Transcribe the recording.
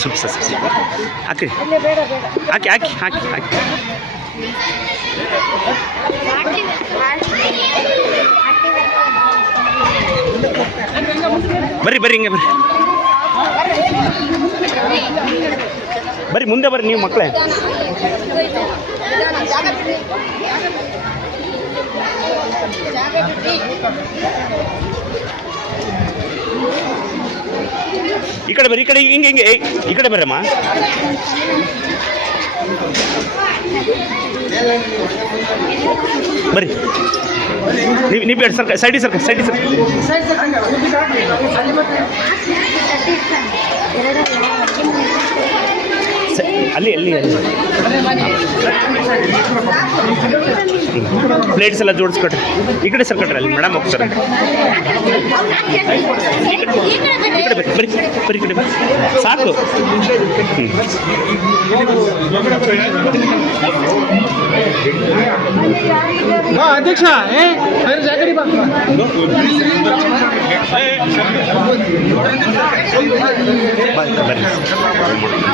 ಸ್ವಲ್ಪ ಸಸಿ ಹಾಕಿ ಹಾಕಿ ಹಾಕಿ ಹಾಕಿ ಹಾಕಿ ಬರ್ರಿ ಬರ್ರಿ ಹಿಂಗೆ ಬರ್ರಿ ಬರ್ರಿ ಮುಂದೆ ಬರ್ರಿ ನೀವು ಮಕ್ಕಳೇ. ಈ ಕಡೆ ಬರ್ರಿ, ಈ ಕಡೆ ಹಿಂಗೆ ಹಿಂಗೆ ಈ ಕಡೆ ಬರ್ರಮ್ಮ. ಬರ್ರಿ ನೀವು ಬೇಡ ಸರ್, ಸೈಡಿ ಸರ್, ಸೈಡಿ ಸರ್. ಅಲ್ಲಿ ಅಲ್ಲಿ ಅಲ್ಲಿ ಪ್ಲೇಟ್ಸ್ ಎಲ್ಲ ಜೋಡಿಸ್ಕೊಟ್ರಿ. ಈ ಕಡೆ ಸರ್ ಕಟ್ರಿ, ಅಲ್ಲಿ ಮೇಡಮ್ ಹೋಗ್ತಾರೆ. ಈ ಕಡೆ ಬರ್ರಿ ಬರ್ರಿ ಬರ್ರಿ, ಕಡೆ ಬರ್ರಿ ಸಾಕು. ಅಧ್ಯಕ್ಷ ಬರ್ರಿ